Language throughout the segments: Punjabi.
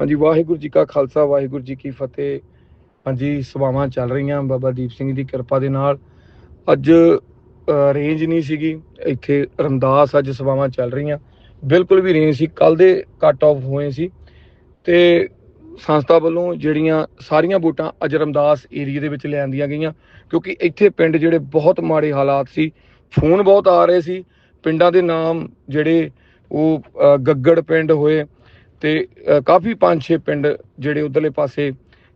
ਹਾਂਜੀ, ਵਾਹਿਗੁਰੂ ਜੀ ਕਾ ਖਾਲਸਾ, ਵਾਹਿਗੁਰੂ ਜੀ ਕੀ ਫਤਿਹ। ਹਾਂਜੀ ਸਭਾਵਾਂ ਚੱਲ ਰਹੀਆਂ ਬਾਬਾ ਦੀਪ ਸਿੰਘ ਦੀ ਕਿਰਪਾ ਦੇ ਨਾਲ। ਅੱਜ ਰੇਂਜ ਨਹੀਂ ਸੀਗੀ। ਇੱਥੇ ਰਮਦਾਸ ਅੱਜ ਸਭਾਵਾਂ ਚੱਲ ਰਹੀਆਂ। ਬਿਲਕੁਲ ਵੀ ਰੇਂਜ ਸੀ। ਕੱਲ ਦੇ ਕੱਟ ਆਫ ਹੋਏ ਸੀ। ਤੇ ਸੰਸਥਾ ਵੱਲੋਂ ਜਿਹੜੀਆਂ ਸਾਰੀਆਂ ਵੋਟਾਂ ਅੱਜ ਰਮਦਾਸ ਏਰੀਆ ਦੇ ਵਿੱਚ ਲਿਆਂਦੀਆਂ ਗਈਆਂ। ਕਿਉਂਕਿ ਇੱਥੇ ਪਿੰਡ ਜਿਹੜੇ ਬਹੁਤ ਮਾੜੇ ਹਾਲਾਤ ਸੀ। ਫੋਨ ਬਹੁਤ ਆ ਰਹੇ ਸੀ। ਪਿੰਡਾਂ ਦੇ ਨਾਮ ਜਿਹੜੇ ਉਹ ਗੱਗੜ ਪਿੰਡ ਹੋਏ ਤੇ ਕਾਫੀ ਪੰਜ ਛੇ ਪਿੰਡ ਜਿਹੜੇ ਉਧਰਲੇ ਪਾਸੇ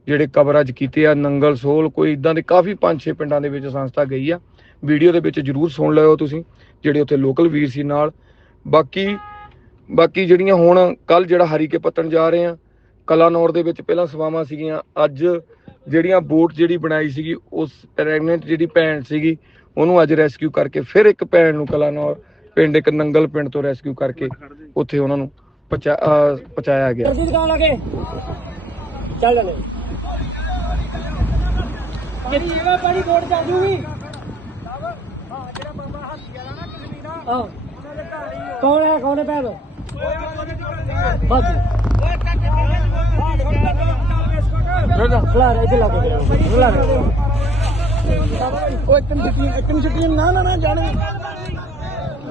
ਜਿਹੜੇ ਕਵਰੇਜ ਕੀਤੇ ਆ, ਨੰਗਲ, ਸੋਲ, ਕੋਈ ਇਦਾਂ ਦੇ ਕਾਫੀ ਪੰਜ ਛੇ ਪਿੰਡਾਂ ਦੇ ਵਿੱਚ ਸੰਸਥਾ ਗਈ ਆ। ਵੀਡੀਓ ਦੇ ਵਿੱਚ ਜਰੂਰ ਸੁਣ ਲਿਓ ਤੁਸੀਂ, ਜਿਹੜੇ ਉੱਥੇ ਲੋਕਲ ਵੀਰ ਸੀ ਨਾਲ। ਬਾਕੀ ਬਾਕੀ ਜਿਹੜੀਆਂ ਹੁਣ ਕੱਲ ਜਿਹੜਾ ਹਰੀ ਕੇ ਪੱਤਣ ਜਾ ਰਹੇ ਆ ਕਲਾਨੌਰ ਦੇ ਵਿੱਚ ਪਹਿਲਾਂ ਸਵਾਵਾਂ ਸੀਗੀਆਂ, ਅੱਜ ਜਿਹੜੀਆਂ ਬੋਟ ਜਿਹੜੀ ਬਣਾਈ ਸੀਗੀ, ਉਸ ਪ੍ਰੈਗਨੈਂਟ ਜਿਹੜੀ ਭੈਣ ਸੀਗੀ, ਉਹਨੂੰ ਅੱਜ ਰੈਸਕਿਊ ਕਰਕੇ ਫਿਰ ਇੱਕ ਭੈਣ ਨੂੰ ਕਲਾਨੌਰ ਪਿੰਡ, ਇੱਕ ਨੰਗਲ ਪਿੰਡ ਤੋਂ ਰੈਸਕਿਊ ਕਰਕੇ ਉੱਥੇ ਉਹਨਾਂ ਨੂੰ ਪਹੁੰਚਾ- ਅਹ ਪਹੁੰਚਾਇਆ ਗਿਆ। ਸਬਜ਼ੀ ਦੁਕਾਨ ਲਾਗੇ ਚੱਲ ਚੱਲ ਕਿਹੜੀ ਜਗ੍ਹਾ ਪਾਣੀ ਬੋਰਡ ਚੱਲ। ਜੂਗੀ ਹਾਂ ਕੌਣ ਹੈ? ਕੌਣ ਹੈ ਭੈਣ? ਬਸ ਖਲਾ ਰਿਹਾ, ਇੱਥੇ ਲੱਗ ਖਲਾ ਰਿਹਾ। ਉਹ ਇੱਕ ਨੂੰ ਇੱਕ ਨੂੰ ਨਾ ਨਾ ਨਾ, ਜਾਣੇ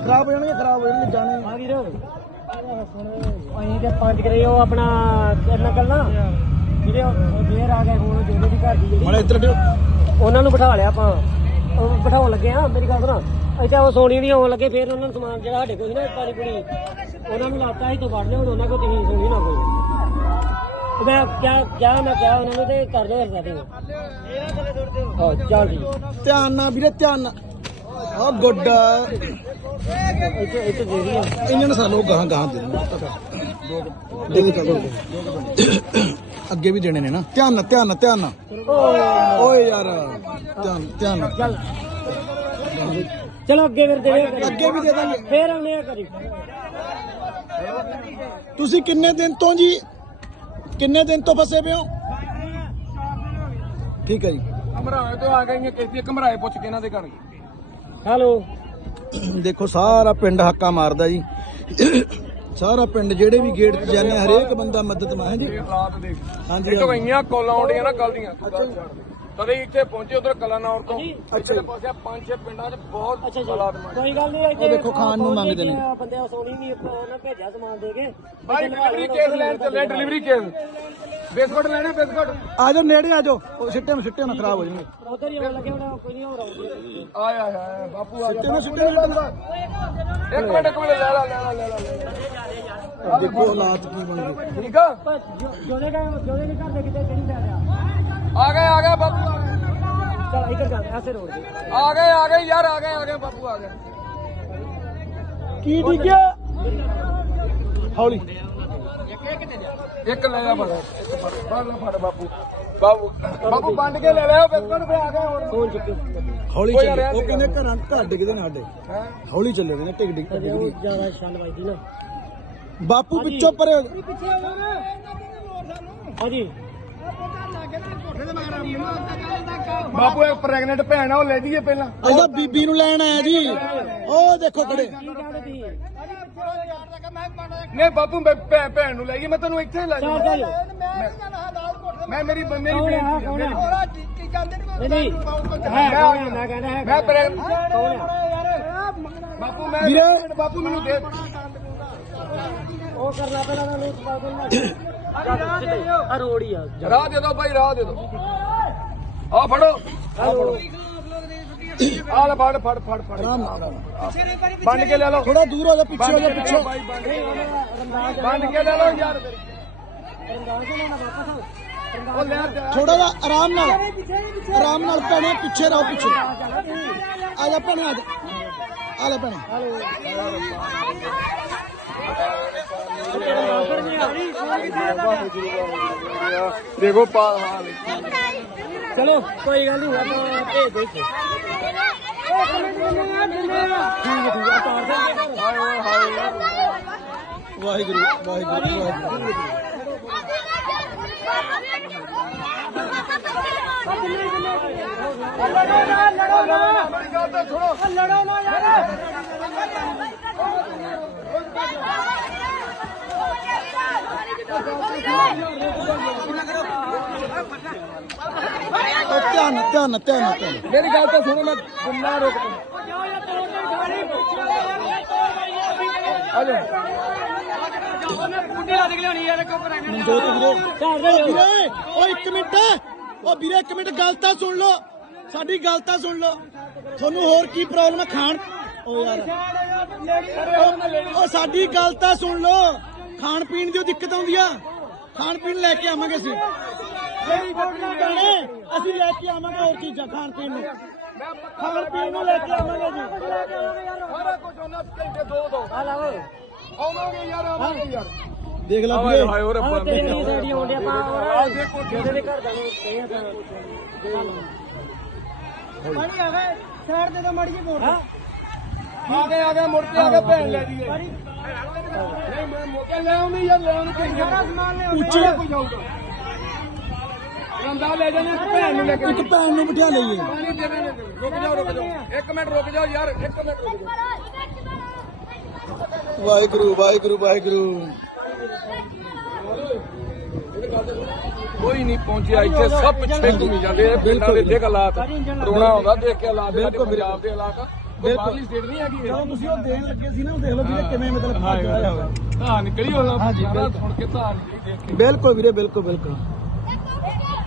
ਖਰਾਬ ਹੋ ਜਾਣਗੇ ਖਰਾਬ ਹੋ ਜਾਣਗੇ ਜਾਣੇ। ਆ ਵੀਰ। ਅਸੀਂ ਤੇ ਪੰਜ ਕਰੇ ਉਹ ਆਪਣਾ ਨਕਲ ਨਾ ਜਿਹੜੇ ਉਹ ਦੇਰ ਆ ਗਏ ਹੁਣ ਜਿਹਦੇ ਦੀ ਘਰ ਦੀ ਜਿਹੜੀ ਮੜੇ ਇੱਧਰ ਦਿਓ ਉਹਨਾਂ ਨੂੰ ਬਿਠਾ ਲਿਆ ਆਪਾਂ। ਉਹ ਬਿਠਾਉਣ ਲੱਗੇ ਆ ਮੇਰੀ ਗੱਲ ਸੁਣਾ। ਅੱਛਾ ਉਹ ਸੋਣੀ ਨਹੀਂ ਆਉਣ ਲੱਗੇ ਫਿਰ ਉਹਨਾਂ ਨੂੰ ਸਮਾਨ ਜਿਹੜਾ ਸਾਡੇ ਕੋਲ ਸੀ ਨਾ ਪਾਣੀ ਪੁਣੀ ਉਹਨਾਂ ਨੂੰ ਲਾਤਾ ਸੀ ਤੋਂ ਵੜ ਲਿਆ ਹੁਣ ਉਹਨਾਂ ਕੋਲ ਤੁਸੀਂ ਸੁਣੀ ਨਾ ਕੋਈ। ਉਹ ਮੈਂ ਕਿਆ ਕਿਆ ਮੈਂ ਕਿਹਾ ਉਹਨਾਂ ਨੂੰ ਤੇ ਕਰ ਦੋ ਫਿਰ ਸਾਡੇ ਹਾਂ ਚੱਲ ਜੀ। ਧਿਆਨ ਨਾਲ ਵੀਰੇ ਧਿਆਨ ਨਾਲ। ਆ ਗੁੱਡ ਇੱਥੇ ਇੱਥੇ ਦੇ ਰਹੀ ਆ। ਇਹਨਾਂ ਨੇ ਸਾਨੂੰ ਗਾਂ ਗਾਂ ਦੇ ਦੇਣਾ ਅੱਗੇ ਵੀ ਦੇਣੇ ਨੇ ਨਾ। ਧਿਆਨ ਨਾਲ ਧਿਆਨ ਨਾਲ ਧਿਆਨ ਨਾਲ। ਓਏ ਯਾਰ ਧਿਆਨ ਧਿਆਨ ਨਾਲ। ਚੱਲ। ਚਲੋ ਅੱਗੇ ਫਿਰ ਦੇ ਅੱਗੇ ਵੀ ਦੇ ਦਾਂਗੇ। ਫੇਰ ਆਉਣੇ ਆ ਕਰੀ। ਤੁਸੀਂ ਕਿੰਨੇ ਦਿਨ ਤੋਂ ਜੀ ਕਿੰਨੇ ਦਿਨ ਤੋਂ ਫਸੇ ਪਏ ਹੋ? ਠੀਕ ਹੈ ਜੀ। ਕਮਰਾਏ ਤੋਂ ਆ ਗਈਆਂ ਕਿਸੇ ਕਮਰਾਏ ਪੁੱਛ ਕੇ ਇਹਨਾਂ ਦੇ ਘਰ। ਹੈਲੋ। ਦੇਖੋ ਸਾਰਾ ਪਿੰਡ ਹੱਕਾ ਮਾਰਦਾ ਜੀ। ਸਾਰਾ ਪਿੰਡ ਜਿਹੜੇ ਵੀ ਗੇਟ ਤੇ ਜਾਂਦੇ ਆ, ਹਰੇਕ ਬੰਦਾ ਮਦਦ ਮਾਂ ਜੀ ਹਾਂਜੀ ਇਹ ਗਈਆਂ ਕਾਲਾਂ ਆਉਂਦੀਆਂ ਨਾ ਕੱਲ ਦੀਆਂ। ਤਦੇ ਇੱਥੇ ਪਹੁੰਚੇ ਉਧਰ ਕਲਾਨੌਰ ਤੋਂ। ਅੱਛਾ ਜੀ। ਪਾਸੇ ਪੰਜ ਛੇ ਪਿੰਡਾਂ 'ਚ ਬਹੁਤ ਅੱਛਾ ਜੀ ਹਾਲਾਤ ਮਾੜੇ। ਕੋਈ ਗੱਲ ਨਹੀਂ ਇੱਥੇ ਉਹ ਦੇਖੋ ਖਾਣ ਨੂੰ ਮੰਗਦੇ ਨੇ। ਬੰਦੇ ਸੋਣੀ ਨਹੀਂ ਉਹਨਾਂ ਭੇਜਿਆ ਸਮਾਨ ਦੇ ਕੇ। ਭਾਈ ਡਿਲੀਵਰੀ ਕੇਸ ਲੈਣ ਚੱਲੇ ਡਿਲੀਵਰੀ ਕੇਸ ਬਿਸਕੁਟ ਲੈਣੇ ਬਿਸਕੁਟ। ਆ ਜਾਓ ਨੇੜੇ ਆ ਜਾਓ। ਉਹ ਸਿੱਟੇ ਨੂੰ ਸਿੱਟੇ ਨਾ ਖਰਾਬ ਹੋ ਜਾਣਗੇ। ਉਧਰ ਹੀ ਆਉਣ ਲੱਗੇ ਹੁਣ ਕੋਈ ਨਹੀਂ ਹੋਰ ਆਉਂਦੇ ਆਇਆ ਆਇਆ ਬਾਪੂ ਆ ਸਿੱਟੇ ਨੂੰ ਸਿੱਟੇ ਨੂੰ ਬੰਦਾ ਇੱਕ ਮਿੰਟ ਇੱਕ ਮਿੰਟ ਲੈ ਲਾ ਲੈ ਲਾ ਲੈ ਲਾ ਲੈ ਲਾ। ਦੇਖੋ ਹਾਲਾਤ ਕੀ ਬਣ ਗਏ ਠੀਕ ਆ? ਪਰ ਜੋ- ਜੋਦੇ ਕਾ ਜੋਦੇ ਦੇ ਘਰ ਦੇ ਕਿਤੇ ਕਿਹੜੀ ਪੈ ਰਿਹਾ ਆ ਗਏ ਆ ਗਏ ਬਾਪੂ ਆ ਗਏ। ਚਲ ਇੱਧਰ ਚੱਲ ਐਸੇ ਰੋਡ ਤੇ ਆ ਗਏ ਆ ਗਏ ਯਾਰ ਆ ਗਏ ਆ ਗਏ ਬਾਪੂ ਆ ਗਏ। ਕੀ ਡਿੱਗਿਆ? ਹੌਲੀ। ਇੱਕ ਲੈ ਜਾ ਬੜਾ ਫੜ ਲੈ ਫੜ ਬਾਪੂ। ਬਾਬੂ ਬਾਪੂ ਵੰਡ ਕੇ ਲੈ ਲਿਓ ਬਿਸਕੁਟ ਫੇ ਆ ਗਏ ਹੁਣ। ਫੋਨ ਚੁੱਕੀ ਹੌਲੀ ਚੱਲੇ। ਉਹ ਕਹਿੰਦੇ ਘਰਾਂ ਘਰ ਡਿੱਗਦੇ ਨੇ ਸਾਡੇ। ਹੈਂ? ਹੌਲੀ ਚੱਲੇ ਕਹਿੰਦੇ ਟਿਕ ਟਿਕ ਅਜੇ ਉਹ ਜ਼ਿਆਦਾ ਛੱਲ ਵੱਜਦੀ ਨਾ। ਬਾਪੂ ਪਿੱਛੋਂ ਪਰੇ ਹੋ ਜਾ। ਹਾਂਜੀ। ਬਾਪੂ ਇੱਕ ਪ੍ਰੈਗਨੈਂਟ ਭੈਣ ਆ ਉਹ ਲੈ ਜੀਏ ਪਹਿਲਾਂ। ਇਹਦਾ ਬੀਬੀ ਨੂੰ ਲੈਣ ਆਇਆ ਜੀ। ਉਹ ਦੇਖੋ ਖੜੇ। ਨਹੀਂ ਬਾਪੂ ਮੈਂ ਭੈ- ਭੈਣ ਨੂੰ ਲੈ ਗਈ ਮੈਂ ਤੈਨੂੰ ਇੱਥੇ ਲੈ ਜਾ ਮੈਂ ਮੇਰੀ ਮੇਰੀ ਬੇਨਤੀ ਹੈ, ਮੈਂ ਕਹਿੰਦਾ ਹੈ ਮੈਂ ਪ੍ਰੈਗ- ਕੌਣ ਹੈ ਬਾਪੂ ਮੈਂ ਵੀਰੇ। ਬਾਪੂ ਮੈਨੂੰ ਦੇ ਉਹ ਕਰਨਾ ਪਹਿਲਾਂ ਉਹਨਾਂ ਨੂੰ ਪਾਗਲ ਨਾ ਆ ਰੋੜ ਹੀ ਆ। ਰਾਹ ਦੇ ਦਿਓ ਭਾਈ ਰਾਹ ਦੇ ਦਿਓ। ਆ ਫੜੋ। ਹੈਲੋ ਆ ਲੈ ਫੜ ਫੜ ਫੜ ਫੜ। ਬੰਨ ਕੇ ਲੈ ਲਓ। ਥੋੜਾ ਦੂਰ ਹੋ ਜਾ ਪਿੱਛੇ ਹੋ ਜਾ ਪਿੱਛੇ ਬੰਨ ਕੇ ਲੈ ਲਓ। ਯਾਰ ਥੋੜਾ ਜਿਹਾ ਆਰਾਮ ਨਾਲ। ਆਰਾਮ ਨਾਲ ਭੈਣੇ ਪਿੱਛੇ ਰਹੋ ਪਿੱਛੇ। ਆ ਜਾ ਭੈਣੇ ਆ ਜਾ। ਆ ਲੈ ਭੈਣੇ। ਦੇਖੋ ਪਾ ਹਾਲ ਚਲੋ ਕੋਈ ਗੱਲ ਨਹੀਂ ਆਪਾਂ ਭੇਜ ਦੇ ਇੱਥੇ। ਹੈ ਹੈ ਵਾਹਿਗੁਰੂ ਵਾਹਿਗੁਰੂ। ਵਾਹਿਗੁਰੂ ਮੇਰੀ ਗੱਲ ਤਾਂ ਸੁਣੋ। ਲੜੋ ਨਾ ਯਾਰ ਲੜੋ ਉਹ ਧਿਆਨ ਨਾਲ, ਧਿਆਨ ਨਾਲ, ਧਿਆਨ ਨਾਲ, ਧਿਆਨ ਨਾਲ। ਮੇਰੀ ਗੱਲ ਤਾਂ ਸੁਣੋ ਮੈਂ ਗੁੰਨਾ ਰੋਕ ਆ ਜਾ ਮਨਜੋਤ ਵੀਰੇ ਵੀਰੇ ਓ ਇੱਕ ਮਿੰਟ। ਓ ਵੀਰੇ ਇੱਕ ਮਿੰਟ ਗੱਲ ਤਾਂ ਸੁਣ ਲਓ। ਸਾਡੀ ਗੱਲ ਤਾਂ ਸੁਣ ਲਓ। ਤੁਹਾਨੂੰ ਹੋਰ ਕੀ ਪ੍ਰੋਬਲਮ ਹੈ ਖਾਣ? ਓ ਯਾਰ। ਓ- ਓ ਸਾਡੀ ਗੱਲ ਤਾਂ ਸੁਣ ਲਓ। ਖਾਣ ਪੀਣ ਦੀ ਦਿੱਕਤ ਆਉਂਦੀ ਆ। ਖਾਣ ਪੀਣ ਲੈ ਕੇ ਆਵਾਂਗੇ ਅਸੀਂ। ਅਸੀਂ ਲੈ ਕੇ ਆਵਾਂਗੇ ਹੋਰ ਚੀਜ਼ਾਂ ਖਾਣ ਪੀਣ ਨੂੰ। ਖਾਣ ਪੀਣ ਨੂੰ ਲੈ ਕੇ ਆਵਾਂਗੇ ਜੀ। ਸਾਰਾ ਕੁਝ ਉਹਨਾਂ ਘੰਟੇ ਦੋ ਦੋ ਆਵਾਂਗੇ ਯਾਰ ਆਵਾਂਗੇ ਯਾਰ। ਦੇਖ ਲੈ ਵੀਰੇ। ਹਾਏ ਰੱਬਾ ਆਹ ਤੇਰੇ ਸਾਈਡ ਆਉਂਦੇ ਆਪਾਂ ਜਿਹਦੇ ਦੇ ਘਰ ਦਾ ਨੂੰ ਤਾਂ ਪਾਣੀ ਆ ਗਏ ਸਾਈਡ ਤੇ ਤਾਂ ਮੜ ਜੀ ਮੋੜ ਆ ਗਏ ਆ ਗਏ ਮੁੜ ਕੇ ਆ ਗਏ ਭੈਣ ਲੈ ਜੀਏ ਨਹੀਂ ਮੈਂ ਮੋਕੇ ਲੈ ਆਉਂਦੀ ਯਾਰ ਲੈ ਆਉਣ ਕੇ ਸਾਰਾ ਸਮਾਨ ਲੈ ਉੱਚੀ। ਕੋਈ ਜਾਊਗਾ। ਰੰਦਾ ਲੈ ਜਾਣੇ ਭੈਣ ਨੂੰ ਲੈ ਕੇ ਇੱਕ ਭੈਣ ਨੂੰ ਬਿਠਾ ਲਈਏ। ਪਾਣੀ ਦੇ ਦੇ ਰੁਕ ਜਾਓ ਰੁਕ ਜਾਓ। ਇੱਕ ਮਿੰਟ ਰੁਕ ਜਾਓ ਯਾਰ ਇੱਕ ਮਿੰਟ ਰੁਕ ਜਾਓ। ਵਾਹਿਗੁਰੂ ਵਾਹਿਗੁਰੂ ਵਾਹਿਗੁਰੂ। ਕੋਈ ਨਹੀਂ ਪਹੁੰਚਿਆ ਇੱਥੇ ਸਭ ਪਿੱਛੇ ਘੁੰਮੀ ਜਾਂਦੇ ਆ ਪਿੰਡਾਂ ਦੇ ਦੇਖ ਹਾਲਾਤ। ਰੋਣਾ ਆਉਂਦਾ ਦੇਖ ਕੇ ਹਾਲਾਤ ਸਾਡੇ ਪੰਜਾਬ ਦੇ ਹਾਲਾਤ। ਬਾਹਰਲੀ ਸਟੇਟ ਨਹੀਂ ਹੈਗੀ ਇਹ। ਜਦੋਂ ਤੁਸੀਂ ਉਹ ਦੇਣ ਲੱਗੇ ਸੀ ਨਾ ਉਹ ਦੇਖ ਲਓ ਵੀਰੇ ਕਿਵੇਂ ਮਤਲਬ ਭੱਜ ਆਇਆ ਹੋਇਆ ਹਾਂ ਨਿਕਲੀ ਹੋਣਾ ਹਾਂਜੀ, ਸਾਰਾ ਬਿਲਕੁਲ। ਸੁਣ ਕੇ ਤਾਂ ਨਿਕਲੀ ਦੇਖ ਕੇ ਬਿਲਕੁਲ ਵੀਰੇ ਬਿਲਕੁਲ ਬਿਲਕੁਲ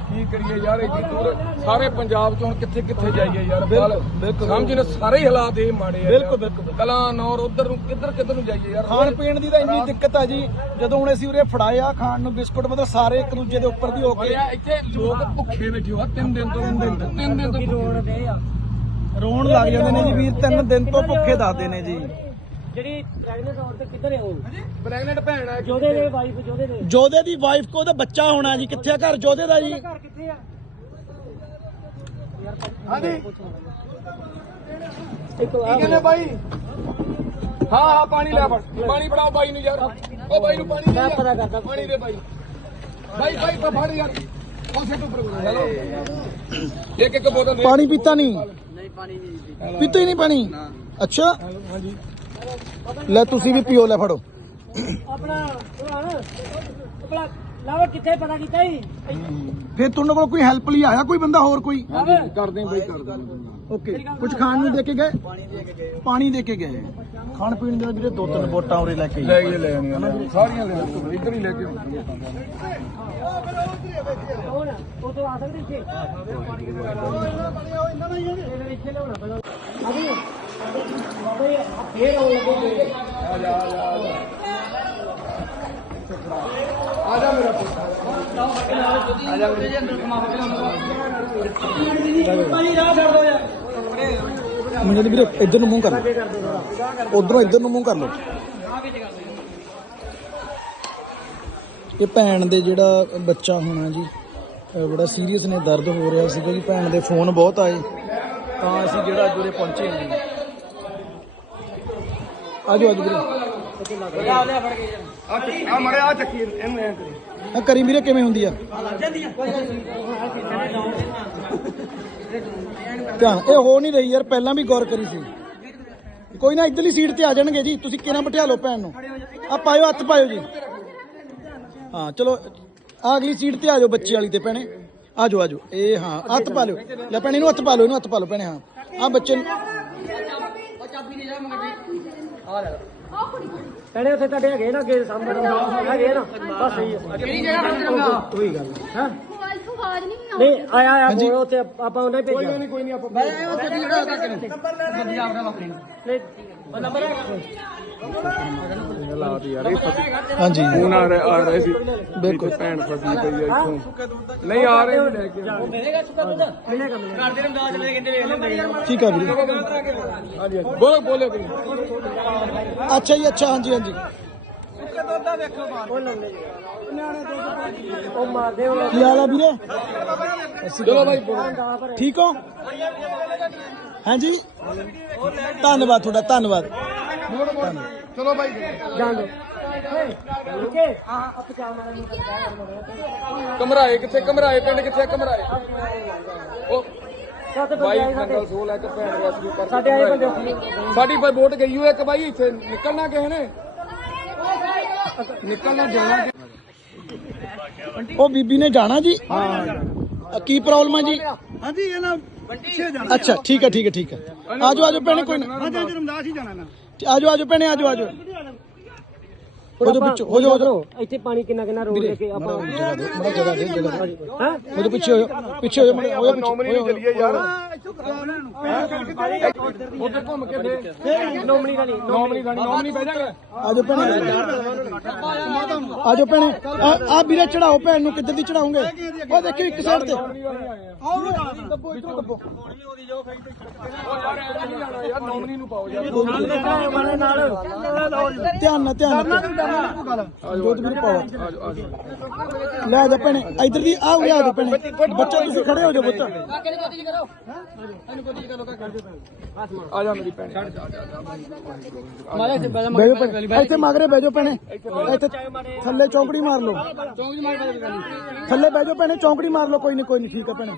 ਕੀ ਕਰੀਏ ਯਾਰ ਇੰਨੀ ਦੂਰ ਸਾਰੇ ਪੰਜਾਬ ਚ ਹੁਣ ਕਿੱਥੇ ਕਿੱਥੇ ਜਾਈਏ ਯਾਰ ਬਿਲਕੁਲ, ਬਿਲਕੁਲ। ਸਮਝ ਨੇ ਸਾਰੇ ਹੀ ਹਾਲਾਤ ਇਹ ਮਾੜੇ ਆ ਬਿਲਕੁਲ, ਬਿਲਕੁਲ। ਕਲਾਂ ਨੌਰ ਉਧਰ ਨੂੰ ਕਿੱਧਰ ਕਿੱਧਰ ਨੂੰ ਜਾਈਏ ਯਾਰ ਖਾਣ ਪੀਣ ਦੀ ਤਾਂ ਇੰਨੀ ਦਿੱਕਤ ਆ ਜੀ ਜਦੋਂ ਹੁਣ ਅਸੀਂ ਉਰੇ ਫੜਾਇਆ ਖਾਣ ਨੂੰ ਬਿਸਕੁਟ ਮਤਲਬ ਸਾਰੇ ਇੱਕ ਦੂਜੇ ਦੇ ਉੱਪਰ ਦੀ ਹੋ ਕੇ ਬੜਿਆ ਇੱਥੇ ਲੋਕ ਭੁੱਖੇ ਬੈਠੇ ਹੋ ਤਿੰਨ ਦਿਨ ਤੋਂ ਤਿੰਨ ਦਿਨ ਤੋਂ ਤਿੰਨ ਦਿਨ ਤੋਂ ਭੁੱਖੇ। ਦੇ ਆ ਰੋਣ ਲੱਗ ਜਾਂਦੇ ਨੇ ਜੀ ਵੀਰ ਤਿੰਨ ਦਿਨ ਤੋਂ ਭੁੱਖੇ ਦੱਸਦੇ ਨੇ ਜੀ। ਜਿਹੜੀ ਪ੍ਰੈਗਨੈਂਟ ਔਰਤ ਕਿੱਧਰ ਹੈ ਉਹ? ਪ੍ਰੈਗਨੈਂਟ ਭੈਣ ਆ ਜੋਦੇ ਦੇ ਵਾਈਫ ਜੋਦੇ ਦੇ? ਜੋਦੇ ਦੀ ਵਾਈਫ ਕੋ ਉਹਦਾ ਬੱਚਾ ਹੋਣਾ ਜੀ ਕਿੱਥੇ ਆ ਘਰ? ਜੋਦੇ ਦਾ ਜੀ। ਘਰ ਕਿੱਥੇ ਆ? ਹਾਂਜੀ। ਇੱਕ ਆ ਕੀ ਕਹਿੰਦੇ ਬਾਈ? ਹਾਂ ਹਾਂ ਪਾਣੀ ਲੈ ਫੜ। ਪਾਣੀ ਫੜਾਓ ਬਾਈ ਨੂੰ ਯਾਰ। ਉਹ ਬਾਈ ਨੂੰ ਪਾਣੀ ਦੇ ਮੈਂ ਯਾਰ। ਪਤਾ ਕਰਦਾ। ਪਾਣੀ ਦੇ ਬਾਈ। ਬਾਈ ਬਾਈ ਫੜ ਯਾਰ। ਇੱਕ ਇੱਕ ਬੋਤਲ ਦੇ ਪਾਣੀ ਪੀਤਾ ਨਹੀਂ? ਨਹੀਂ ਪਾਣੀ ਨਹੀਂ ਪੀਤਾ ਹੀ ਨਹੀਂ ਪਾਣੀ? ਅੱਛਾ। ਹਾਂਜੀ ਲੈ ਤੁਸੀਂ ਵੀ ਪੀਓ, ਲੈ ਫੜੋ। ਆਪਣਾ ਆਪਣਾ ਲਾਵਾ ਕਿੱਥੇ ਪਤਾ ਕੀਤਾ ਹੀ ਫਿਰ ਤੁਹਾਡੇ ਕੋਲ ਕੋਈ ਹੈਲਪ ਲਈ ਆਇਆ ਕੋਈ ਬੰਦਾ ਹੋਰ ਕੋਈ ਕਰਦੇ ਬਾਈ ਕਰਦੇ ਓਕੇ ਕੁਝ ਖਾਣ ਨੂੰ ਦੇ ਕੇ ਗਏ ਪਾਣੀ ਦੇ ਕੇ ਗਏ ਖਾਣ ਪੀਣ ਦੇ ਵੀਰੇ ਦੋ ਤਿੰਨ ਬੋਟਾਂ ਉਰੇ ਲੈ ਕੇ ਲੈ ਕੇ ਲੈ ਆਉਣੀਆਂ ਨੇ ਸਾਰੀਆਂ ਲੈ ਆਉਣੀਆਂ ਇੱਧਰ ਹੀ ਲੈ ਕੇ ਆਉਣੀਆਂ ਉਹ ਨਾ ਉਹ ਤੋਂ ਆ ਸਕਦੇ ਇੱਥੇ ਇਹਦੇ ਇੱਥੇ ਲਿਆਉਣਾ ਪੈਣਾ ਅਭੀ ਬਾਬਾ ਜੀ ਆ ਫੇਰ ਆਉਣ ਲੱਗੇ ਆ ਜਾ ਮੇਰਾ ਪੁੱਤ ਆ ਜਾ। ਮੇਰੇ ਪਾਣੀ ਰਾਹ ਛੱਡ ਦੋ ਯਾਰ ਮੈਨੂੰ ਵੀਰੇ ਇੱਧਰ ਨੂੰ ਮੂੰਹ ਕਰ ਲਓ। ਉਧਰੋਂ ਇੱਧਰ ਨੂੰ ਮੂੰਹ ਕਰ ਲਓ। ਇਹ ਭੈਣ ਦੇ ਜਿਹੜਾ ਬੱਚਾ ਹੋਣਾ ਜੀ ਬੜਾ ਸੀਰੀਅਸ ਨੇ ਦਰਦ ਹੋ ਰਿਹਾ ਸੀਗਾ ਜੀ। ਭੈਣ ਦੇ ਫੋਨ ਬਹੁਤ ਆਏ। ਤਾਂ ਅਸੀਂ ਜਿਹੜਾ ਅੱਜ ਉਰੇ ਪਹੁੰਚੇ ਹਾਂ ਜੀ। ਆਜੋ ਆਜੋ ਵੀਰੇ। ਆ ਮੜੇ ਆ ਚੱਕੀ ਇਹਨੂੰ ਐ ਕਰੀ। ਆ ਕਰੀ ਵੀਰੇ ਕਿਵੇਂ ਹੁੰਦੀ ਆ? ਧਿਆਨ ਇਹ ਹੋ ਨਹੀਂ ਰਹੀ ਯਾਰ ਪਹਿਲਾਂ ਵੀ ਗੌਰ ਕਰੀ ਸੀ। ਕੋਈ ਨਾ ਇਧਰਲੀ ਸੀਟ ਤੇ ਆ ਜਾਣਗੇ ਜੀ। ਤੁਸੀਂ ਕਿਹਨਾਂ ਬਿਠਾ ਲਓ ਭੈਣ ਨੂੰ। ਆ ਪਾਇਓ ਹੱਥ ਪਾਇਓ ਜੀ। ਹਾਂ ਚਲੋ ਆ ਅਗਲੀ ਸੀਟ ਤੇ ਆ ਜਾਓ ਬੱਚੀ ਵਾਲੀ ਤੇ ਭੈਣੇ। ਆ ਜਾਓ ਆ ਜਾਓ। ਇਹ ਹਾਂ ਹੱਥ ਪਾ ਲਿਓ। ਲੈ ਭੈਣੇ ਇਹਨੂੰ ਹੱਥ ਪਾ ਲਓ ਇਹਨੂੰ ਹੱਥ ਪਾ ਲਓ ਭੈਣੇ ਹਾਂ। ਆ ਬੱਚੇ ਨੂੰ ਪਹਿਲੇ ਉੱਥੇ ਤੁਹਾਡੇ ਹੈਗੇ ਨਾ ਅੱਗੇ ਸਾਹਮਣੇ। ਹੈਗੇ ਨਾ? ਬਸ ਸਹੀ ਹੈ ਕਿਹੜੀ ਜਗ੍ਹਾ? ਕੋਈ ਗੱਲ ਹਾਂ? ਆਵਾਜ਼ ਨਹੀਂ ਆਉਂਦੀ। ਨਹੀਂ ਆਇਆ ਆਇਆ ਕੋਲ ਉੱਥੇ ਆਪਾਂ ਉਹਨੇ ਭੇਜਿਆ। ਨਹੀਂ ਕੋਈ ਨਹੀਂ ਆਪਾਂ ਨਹੀਂ ਉਹ ਨੰਬਰ ਹੈ ਹਾਲਾਤ ਯਾਰ ਇਹ ਫਸ ਹਾਂਜੀ। ਫੋਨ ਆ ਰਹੇ ਆ ਰਹੇ ਸੀ। ਬਿਲਕੁਲ। ਇੱਥੇ ਭੈਣ ਫਸੀ ਪਈ ਆ ਇੱਥੋਂ। ਨਹੀਂ ਆ ਰਹੇ ਸੀ ਲੈ ਕੇ। ਮਿਲੇਗਾ ਸੁੱਕਾ ਦੁੱਧ? ਮਿਲੇਗਾ ਮਿਲੇਗਾ। ਘਰ ਦੇ ਰਮਦਾਸ ਚਲੇ ਕਹਿੰਦੇ ਵੇਖ ਲੈਂਦੇ ਠੀਕ ਆ ਵੀਰੇ। ਹਾਂਜੀ ਹਾਂਜੀ ਬੋਲੋ ਬੋਲੋ। ਵੀ ਅੱਛਾ ਜੀ ਅੱਛਾ ਹਾਂਜੀ ਹਾਂਜੀ। ਉਹ ਮਾਰਦੇ ਉਹ ਕੀ ਹਾਲ ਆ ਵੀਰੇ? ਚਲੋ ਬਾਈ। ਠੀਕ ਹੋ? ਹਾਂਜੀ? ਧੰਨਵਾਦ ਤੁਹਾਡਾ ਧੰਨਵਾਦ। ਚਲੋ ਬਾਈ। ਜਾਣ ਦੋ ਕਮਰਾਏ ਕਿੱਥੇ ਕਮਰਾਏ? ਪਿੰਡ ਕਿੱਥੇ ਕਮਰਾਏ? ਉਹ ਬਾਈ ਨੰਗਲ ਸੋਲ ਹੈ ਕਿ ਭੈਣ ਰੈਸਕਿਊ ਕਰ ਸਾਡੇ ਆਏ ਬੰਦੇ ਸਾਡੀ ਵੋਟ ਗਈ ਹੋਈ ਇੱਕ ਬਾਈ ਇੱਥੇ ਨਿਕਲਣਾ ਕਿਸੇ ਨੇ? ਨਿਕਲਣਾ ਜਾਣਾ ਉਹ ਬੀਬੀ ਨੇ ਜਾਣਾ ਜੀ? ਹਾਂ। ਕੀ ਪ੍ਰੋਬਲਮ ਹੈ ਜੀ? ਹਾਂਜੀ ਇਹ ਨਾ ਪਿੱਛੇ ਜਾਣਾ। ਅੱਛਾ ਠੀਕ ਹੈ ਠੀਕ ਹੈ ਠੀਕ ਹੈ ਆਜੋ ਆਜੋ ਭੈਣੇ ਕੋਈ ਨਾ। ਹਾਂਜੀ ਹਾਂਜੀ ਰਮਦਾਸ ਹੀ ਜਾਣਾ ਨਾ। ਆਜੋ ਆਜੋ ਭੈਣੇ ਆਜੋ ਆਜੋ। ਜਾਓ ਪਿੱਛੇ ਹੋ ਜਾਓ ਜਾਓ। ਇੱਥੇ ਪਾਣੀ ਕਿੰਨਾ ਕਿੰਨਾ ਰੋੜ ਲੈ ਕੇ ਆਪਾਂ ਜਗ੍ਹਾ ਦੇ ਜਗ੍ਹਾ ਦੇ ਹਾਂ? ਜਾਓ ਪਿੱਛੇ ਹੋ ਜਾਓ ਪਿੱਛੇ ਹੋ ਜਾਓ ਮਾੜਾ, ਹੋ ਜਾਓ ਪਿੱਛੇ ਹੋ ਜਾਓ। ਯਾਰ। ਇੱਥੋਂ ਕਰਾ ਉਹਨਾਂ ਨੂੰ। ਉੱਥੇ ਘੁੰਮ ਕੇ ਫੇਰ ਨੋਮਣੀ ਵਾਲੀ ਨੌਮਨੀ ਖਾਣੀ ਨੌਮਨੀ ਬਹਿ ਜਾਗਾ ਆਜੋ ਭੈਣੇ। ਆਜੋ ਭੈਣੇ। ਆ ਆ ਵੀਰੇ ਚੜਾਓ ਭੈਣ ਨੂੰ ਕਿੱਧਰ ਦੀ ਚੜਾਉਂਗੇ ਉਹ ਦੇਖਿਓ ਇੱਕ ਸਾਈਡ ਤੇ। ਆਓ। ਨਾ ਦੱਬੋ ਇਧਰੋਂ ਦੱਬੋ ਯਾਰ ਨੌਮਨੀ ਨੂੰ ਪਾਓ ਯਾਰ ਵਾਲੇ ਨਾਲ ਧਿਆਨ ਨਾਲ ਧਿਆਨ ਨਾਲ। ਜੋਤ ਵੀਰ ਪਾਓ। ਲੈ ਜਾ ਭੈਣੇ ਇਧਰ ਦੀ ਆ ਉਰੇ ਆ ਜਾ ਭੈਣੇ। ਬੱਚਾ ਤੁਸੀਂ ਖੜੇ ਹੋ ਜਾਓ ਪੁੱਤ ਆ ਜਾ ਮੇਰੀ ਭੈਣੇ ਇੱਥੇ ਮਗਰੇ ਬੈਜੋ ਭੈਣੇ। ਇੱਥੇ ਥੱਲੇ ਚੌਂਕੜੀ ਮਾਰ ਲਓ। ਥੱਲੇ ਬੈਜੋ ਭੈਣੇ, ਚੌਂਕੜੀ ਮਾਰ ਲਓ, ਕੋਈ ਨਹੀਂ ਕੋਈ ਨਹੀਂ ਠੀਕ ਹੈ ਭੈਣੇ।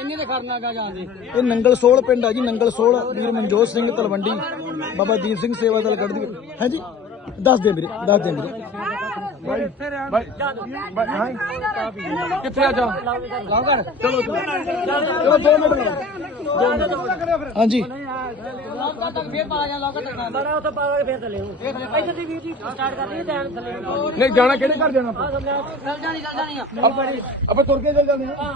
ਇੰਨੇ ਤੇ ਖੜਨਾਗਾ ਜਾਂਦੇ ਇਹ ਨੰਗਲ ਸੋਲ ਪਿੰਡ ਆ ਜੀ, ਨੰਗਲ ਸੋਲ ਵੀਰ ਮਨਜੋਤ ਸਿੰਘ ਤਲਵੰਡੀ, ਬਾਬਾ ਦੀਪ ਸਿੰਘ ਸੇਵਾ ਦਲ ਕੱਢਦੀ ਹੈ ਜੀ? ਦੱਸ ਦੇ ਵੀਰੇ, ਦੱਸ ਦੇ ਵੀਰੇ। ਕਿੱਥੇ ਆ ਜਾ ਚਲੋ 2 ਮਿੰਟ ਹਾਂਜੀ ਲੋਕਾਂ ਤੱਕ ਫੇਰ ਪਾ ਜਾ? ਲੋਕਾਂ ਤੱਕ ਬੜਾ ਉੱਥੇ ਪਾ ਕੇ ਫੇਰ ਥੱਲੇ ਨੂੰ ਇੱਧਰ ਦੀ ਵੀਰ ਜੀ ਸਟਾਰਟ ਕਰ ਲਈ ਟਾਈਮ ਥੱਲੇ ਨਹੀਂ, ਜਾਣਾ ਕਿਹੜੇ ਘਰ ਜਾਣਾ ਆਪਾਂ? ਚੱਲ ਜਾਣੀ ਚੱਲ ਜਾਣੀ ਆ ਆਪਾਂ ਤੁਰ ਕੇ ਚੱਲ ਜਾਂਦੇ ਹਾਂ।